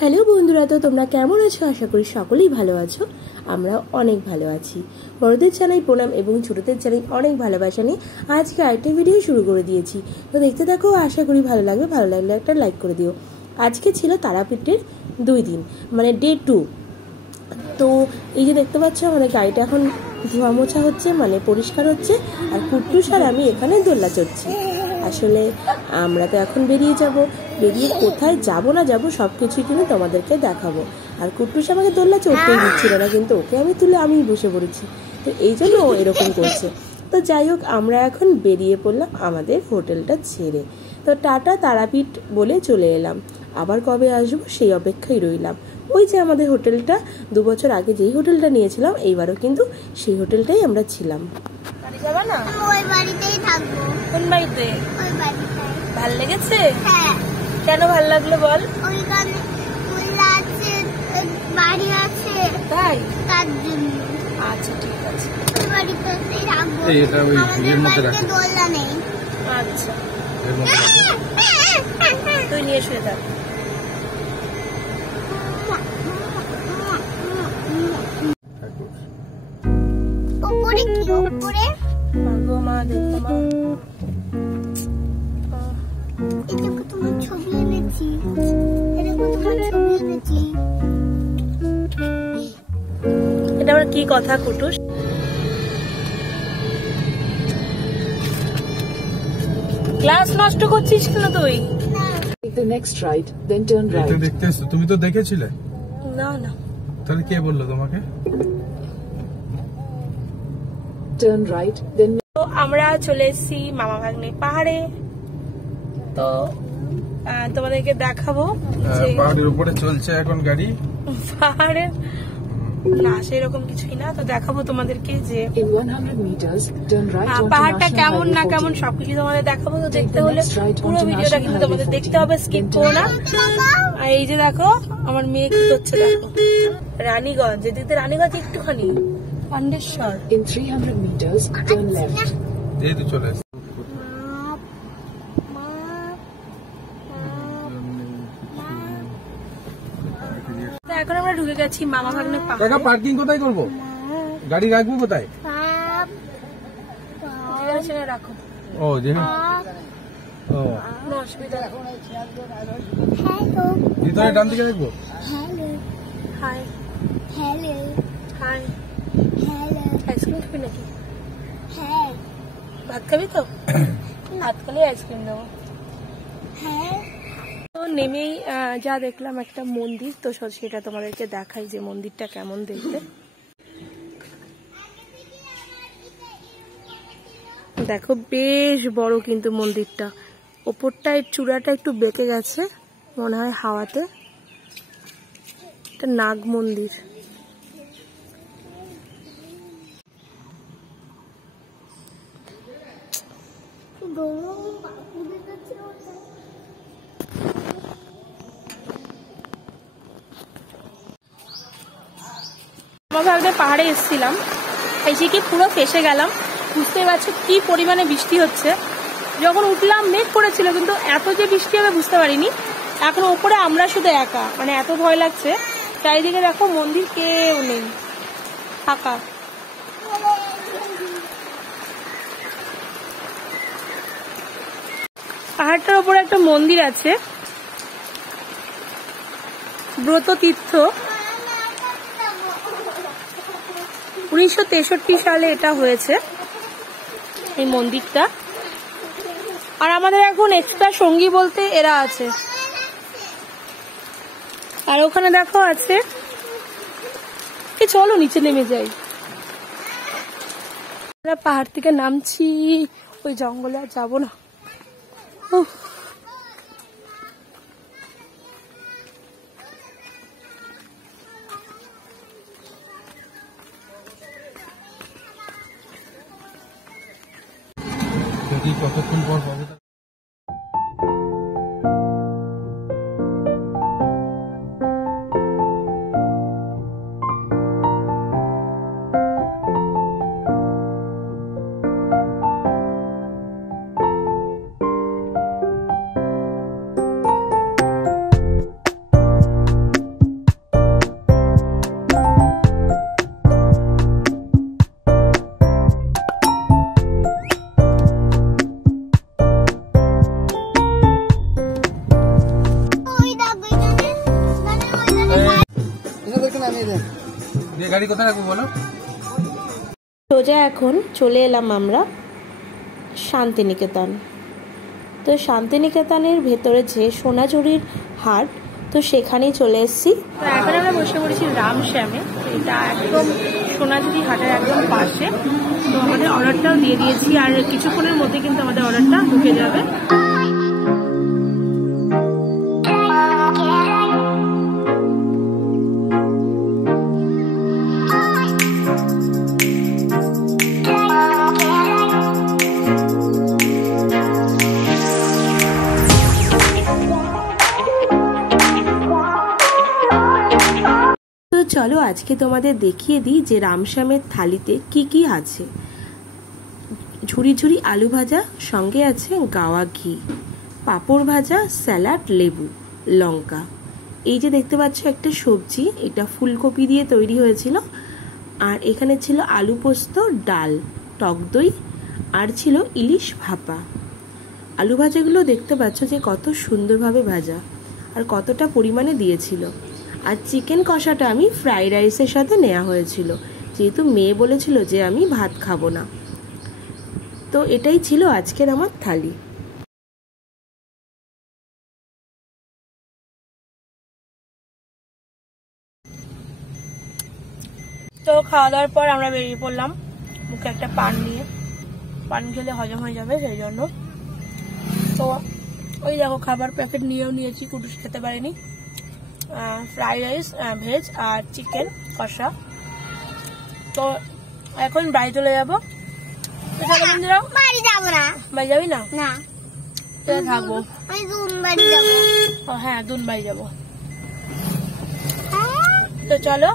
Hello বন্ধুরা, তো তোমরা কেমন আছো? আশা করি সকলেই ভালো আছো। আমরা অনেক ভালো আছি। বড়দের জানাই প্রণাম এবং ছোটদের জানাই অনেক ভালোবাসা নিয়ে আজকে আরেকটা ভিডিও শুরু করে দিয়েছি। তো দেখতে থাকো, আশা করি ভালো লাগবে। ভালো লাগলে একটা লাইক করে দিও। আজকে ছিল তারাপীঠের 2 দিন, মানে ডে 2। তো এই যে দেখতে পাচ্ছ, আমাদের গাড়িটা এখন ধোয়া মোছা হচ্ছে, মানে পরিষ্কার হচ্ছে। আর কুট্টুস আর আমি এখানে দোল্লা চড়ছি। আসলে আমরা তো এখন বেরিয়ে কোথায় যাব না যাব সব কিছুই কিন্তু তোমাদেরকে দেখাবো। আর কুট্টুস আমাকে দোল্লা চড়তেই দিচ্ছিল না, কিন্তু ওকে আমি তুলে আমিই বসে পড়েছি। তো এই জন্য ও এরকম করছে। তো যাই হোক, আমরা এখন বেরিয়ে পড়লাম আমাদের হোটেলটা ছেড়ে। তো টাটা তারাপীঠ বলে চলে এলাম। আবার কবে আসবো সেই অপেক্ষায় রইলাম। ওই যে আমাদের হোটেলটা, 2 বছর আগে যেই হোটেলটা নিয়েছিলাম, এইবারও কিন্তু সেই হোটেলটাই আমরা ছিলাম। বাড়ি যাবা না? ওই বাড়িতেই থাকবো। কোন বাড়িতে? ওই বাড়িতে। ভাল লেগেছে? হ্যাঁ। কেন ভাল লাগলো বল? ওইখানে ফুল আছে, বাড়ি আছে, তাই? তার জন্য। আচ্ছা, ঠিক আছে। ওই বাড়িতেই থাকবো। এটা ওই ঘরের মধ্যে রাখো। দোলনা নেই। আচ্ছা, এর মধ্যে রাখো। তুই নিয়ে শুয়ে থাক। উপরে কি? উপরে মাগো মা, দেখো মা, এটাকে তোমার ছবি এনেছি। এটাকে তোমার ছবি এনেছি। এটা আবার কি কথা কুটুস? ক্লাস নষ্ট করছিস কেন তুই? Take the next right, then turn এটা right. দেখতে এসছো, তুমি তো দেখেছিলে। না না, তাহলে কে বললো তোমাকে? Turn right, then তো আমরা চলে এসেছি মামা ভাগ্নে পাহাড়ে। তো তোমাদেরকে দেখাবো যে পাহাড়ের উপরে চলছে এখন গাড়ি। পাহাড়ে না সেরকম কিছুই না। তো দেখাবো তোমাদেরকে যে in 100 meters, turn right onto পাহাড়টা National কেমন Highway না কেমন 14. সবকিছু তোমাদের দেখাবো। তো দেখতে হলে পুরো ভিডিওটা কিন্তু তোমাদের দেখতে হবে, স্কিপ করো না। আর এই যে দেখো আমার মেয়ে কি করছে, দেখো। রানীগঞ্জ, এদিকে রানীগঞ্জ একটুখানি পান্ডেশ্বর। In 300 meters, turn left. এই তো চলে এসছে। তো এখন আমরা ঢুকে গেছি মামা ভাগ্নে কাকা, পাহাড়ে। পার্কিং কোথায় করবো? গাড়ি রাখবো কোথায়? সেখানে রাখো, ও যে ও কোনো অসুবিধা নেই। হ্যালো ভিতরে ডান দিকে রাখবো। Hello hi hello hi. Hello. Ice cream খাবি নাকি? হ্যাঁ ভাত খাবি তো? ভাত খেলে আইসক্রিম দেবো। হ্যাঁ। তো নেমেই যা দেখলাম একটা মন্দির, তো সেটা তোমাদেরকে দেখাই যে মন্দিরটা কেমন দেখতে। দেখো বেশ বড় কিন্তু মন্দিরটা। ওপরটায় চূড়াটা একটু বেঁকে গেছে মনে হয় হাওয়াতে। এটা নাগ মন্দির। আমরা পাহাড়ে এসেছিলাম, এসে কি পুরো ফেসে গেলাম। বুঝতে পারছো কি পরিমাণে বৃষ্টি হচ্ছে। যখন উঠলাম মেঘ করেছিল, কিন্তু এত যে বৃষ্টি হবে বুঝতে পারিনি। এখন ওপরে আমরা শুধু একা, মানে এত ভয় লাগছে। চারিদিকে দেখো মন্দির কেউ নেই, ফাঁকা। পাহাড়টার উপরে একটা মন্দির আছে, ব্রত তীর্থ। 1963 সালে এটা হয়েছে এই মন্দিরটা। আর আমাদের এখন এক্সট্রা সঙ্গী বলতে এরা আছে। আর ওখানে দেখো আছে। চলো নিচে নেমে যাই। আমরা পাহাড় থেকে নামছি, ওই জঙ্গলে আর যাবো না। যদি কতক্ষণ পর হবে। দিয়ে গাড়ি কোথায় রাখবো বলো? সোজা এখন চলে এলাম আমরা শান্তিনিকেতন। তো শান্তিনিকেতনের ভেতরে যে সোনাঝুরির হাট, তো সেখানেই চলে এসেছি। তো এখন আমরা বসে পড়েছি রামশ্যামে, এটা একদম সোনাঝুরি হাটের একদম পাশে। তো আমাদের অর্ডারটাও দিয়ে দিয়েছি, আর কিছুক্ষণের মধ্যে কিন্তু আমাদের অর্ডারটা ঢুকে যাবে। তো চলো আজকে তোমাদের দেখিয়ে দিই যে রামশ্যামের থালিতে কি কি আছে। ঝুরি ঝুরি আলু ভাজা, সঙ্গে আছে গাওয়া ঘি, পাঁপড় ভাজা, স্যালাড, লেবু, লঙ্কা। এই যে দেখতে পাচ্ছ একটা সবজি, এটা ফুলকপি দিয়ে তৈরি হয়েছিল। আর এখানে ছিল আলু পোস্ত, ডাল, টক দই, আর ছিল ইলিশ ভাপা। আলু ভাজাগুলো দেখতে পাচ্ছ যে কত সুন্দরভাবে ভাজা, আর কতটা পরিমাণে দিয়েছিল। আর চিকেন কষাটা আমি ফ্রাইড রাইসের সাথে নেওয়া হয়েছিল, যেহেতু মেয়ে বলেছিল যে আমি ভাত খাবো না। তো এটাই ছিল আজকের আমার থালি। তো খাওয়া দাওয়ার পর আমরা বেরিয়ে পড়লাম মুখে একটা পান নিয়ে। পান খেলে হজম হয়ে যাবে সেই জন্য। তো ওই দেখো খাবার প্যাকেট নিয়েও নিয়েছি, কুটুস খেতে পারেনি। ফ্রাইড রাইস, ভেজ আর চিকেন কষা। তো এখন বাড়ি চলে যাবো। বাড়ি যাবো না। বাড়ি যাবি না? না, থাকবো। আমি দুন বাড়ি যাবো। ও হ্যাঁ, দুন বাড়ি যাবো। তো চলো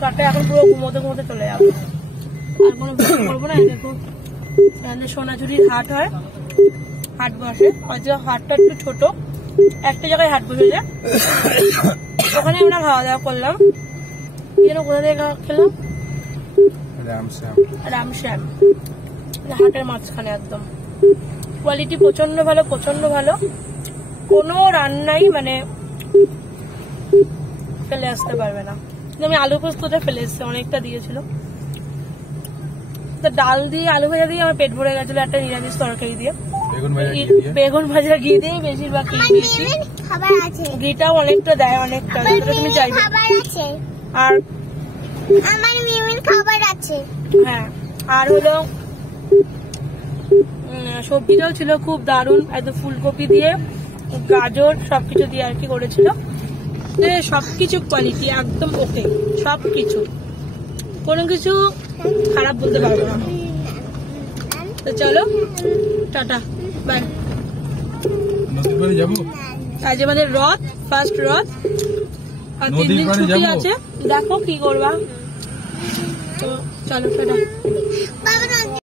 কাটা, এখন পুরো ঘুমোতে ঘুমোতে চলে যাবো। আর কোনো ভিডিও করবো না। দেখো এখানে সোনাঝুরির হাট হয়, হাট বসে। হয়তো হাটটা একটু ছোট, একটা জায়গায় হাট বসে যায়। ওখানে আমরা খাওয়া দাওয়া করলাম। যেন কোথা থেকে খেলাম? রামশ্যাম হাটের মাঝখানে একদম। কোয়ালিটি প্রচন্ড ভালো, প্রচন্ড ভালো। কোনো রান্নাই মানে ফেলে আসতে পারবে না। আমি আলু পোস্তটা ফেলে এসছি, অনেকটা দিয়েছিল। তো ডাল দিয়ে আলু ভাজা দিয়ে আমার পেট ভরে গেছিল, একটা নিরামিষ তরকারি দিয়ে। বেগুন ভাজা ঘি দিয়ে বেশিরভাগ খেয়ে দিয়েছি। ঘিটাও অনেকটা দেয়, অনেকটা, যতটা তুমি চাইবে। আর আমার মেয়ের খাবার আছে। হ্যাঁ, আর হলো সবজিটাও ছিল খুব দারুণ, একদম ফুলকপি দিয়ে, গাজর সবকিছু দিয়ে আর কি করেছিল। সবকিছু কোয়ালিটি একদম ওকে, সবকিছু, কোনো কিছু খারাপ বলতে পারবো না। তো চলো টাটা, বাই। আজ আমাদের রথ, ফার্স্ট রথ, আর 3 দিন ছুটি আছে। দেখো কি করবা। তো চলো টাটা।